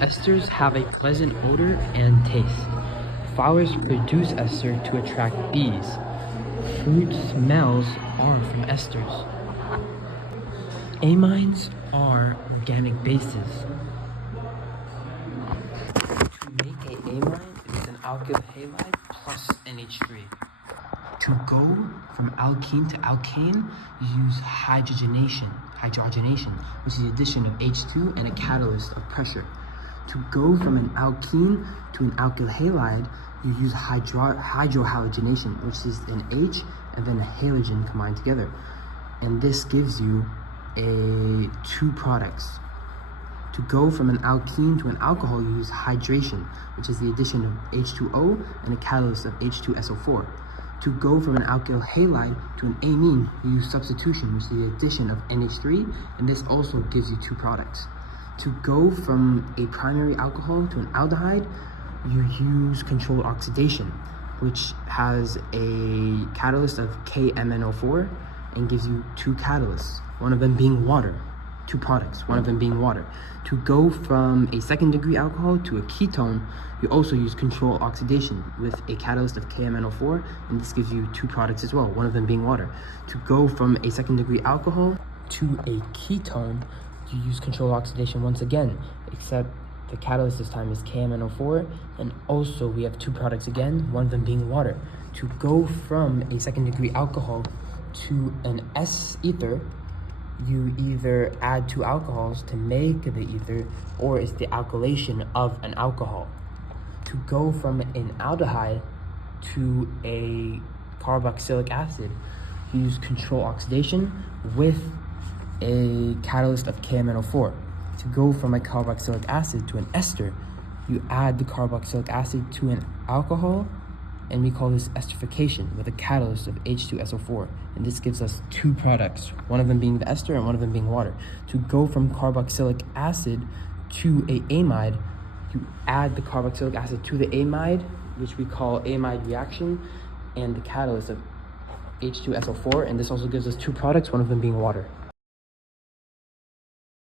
Esters have a pleasant odor and taste. Flowers produce ester to attract bees. Fruit smells are from esters. Amines are organic bases. To make an amine, it is an alkyl halide plus NH3. To go from alkene to alkane, you use hydrogenation, which is the addition of H2 and a catalyst of pressure. To go from an alkene to an alkyl halide, you use hydrohalogenation, which is an H and then a halogen combined together. And this gives you two products. To go from an alkene to an alcohol, you use hydration, which is the addition of H2O and a catalyst of H2SO4. To go from an alkyl halide to an amine, you use substitution, which is the addition of NH3, and this also gives you two products. To go from a primary alcohol to an aldehyde, you use controlled oxidation, which has a catalyst of KMNO4 and gives you two catalysts, one of them being water. Two products, one of them being water. To go from a second degree alcohol to a ketone, you also use controlled oxidation with a catalyst of KMNO4, and this gives you two products as well, one of them being water. To go from a second degree alcohol to a ketone, you use controlled oxidation once again, except the catalyst this time is KMNO4, and also we have two products again, one of them being water. To go from a second degree alcohol to an S ether, you either add two alcohols to make the ether, or it's the alkylation of an alcohol. To go from an aldehyde to a carboxylic acid, you use control oxidation with a catalyst of KMNO4. To go from a carboxylic acid to an ester, you add the carboxylic acid to an alcohol, and we call this esterification with a catalyst of H2SO4. And this gives us two products, one of them being the ester and one of them being water. To go from carboxylic acid to a amide, you add the carboxylic acid to the amide, which we call amide reaction, and the catalyst of H2SO4. And this also gives us two products, one of them being water.